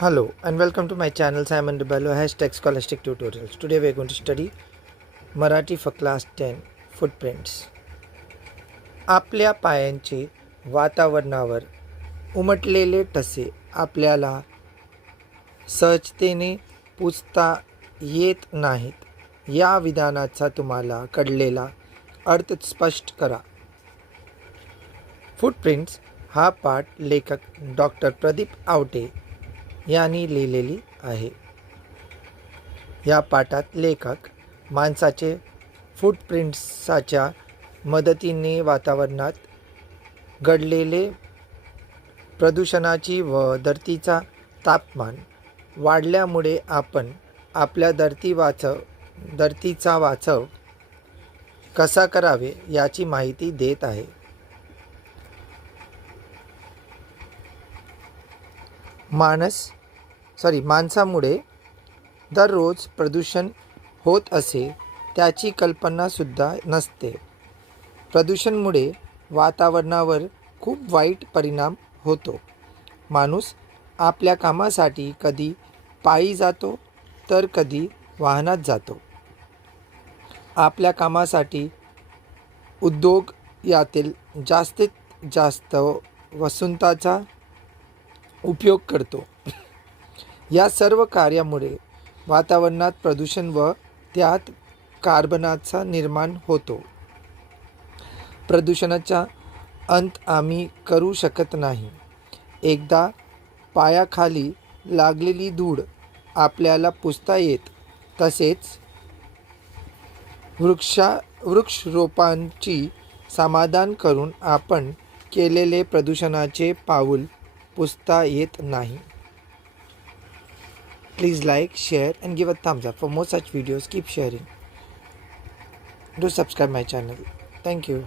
Hello and welcome to my channel Simon DeBello hashtag Scholastic Tutorials. Today we are going to study Marathi for class 10 footprints. आपल्या पायांचे वातावरणावर उमटलेले ठसे आपल्याला सहजतेने पुसता येत नाहीत. या विधानाचा तुम्हाला कळलेला अर्थ स्पष्ट करा. फुटप्रिंट्स हा पाठ लेखक डॉक्टर प्रदीप आवटे यांनी लिहिलेली आहे. या पाठात लेखक माणसाचे फुटप्रिंट्सच्या मदतीने वातावरणात घडलेले प्रदूषणाची व धरतीचा तापमान वाढल्यामुळे आपण आपल्या धरतीचा वाचव कसा करावे याची माहिती देत आहे. माणसामुळे दररोज प्रदूषण होत असे त्याची कल्पनासुद्धा नसते. प्रदूषणामुळे वातावरणावर खूप वाईट परिणाम होतो. माणूस आपल्या कामासाठी कधी पायी जातो तर कधी वाहनात जातो. आपल्या कामासाठी उद्योग यातील जास्तीत जास्त वस्तूंचा उपयोग करतो. या सर्व कार्यामुळे वातावरणात प्रदूषण व त्यात कार्बनचा निर्माण होतो. प्रदूषणाचा अंत आम्ही करू शकत नाही. एकदा पायाखाली लागलेली धूळ आपल्याला पुसता येत. तसेच वृक्षरोपांची समाधान करून आपण केलेले प्रदूषणाचे पाऊल पुसता येत नाही. Please like, share and give a thumbs up. For more such videos, keep sharing. Do subscribe my channel. Thank you.